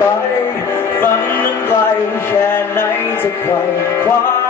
ไปฝันนั้นไกลแค่ไหนจะใครคว้า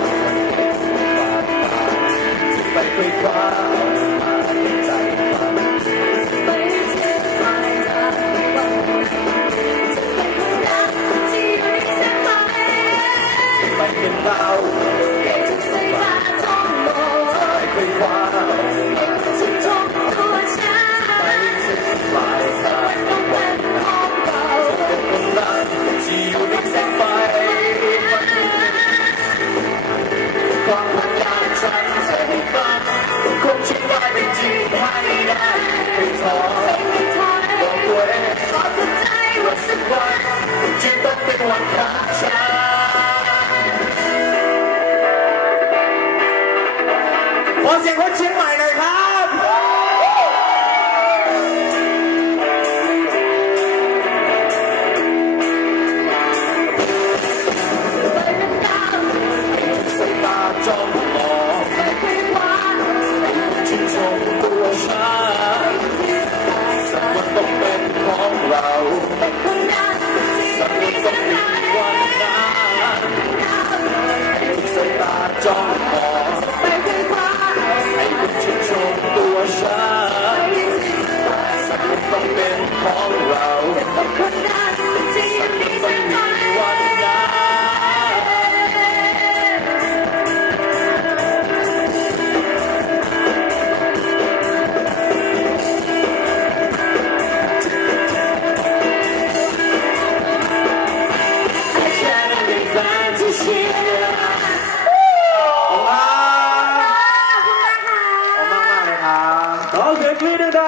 ความบันดาลใจใส่ฝันคนที่ว่าเป็นจริงให้ได้ไม่ท้อบอกตัวเองบอกตัวใจว่าสักวันจะต้องเป็นวันของฉันขอเสียงหัวใจ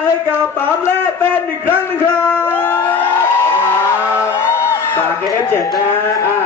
ให้กับปามและเป็นอีกครั้งหนึ่งครับ ฝากเอฟเจ็ดนะ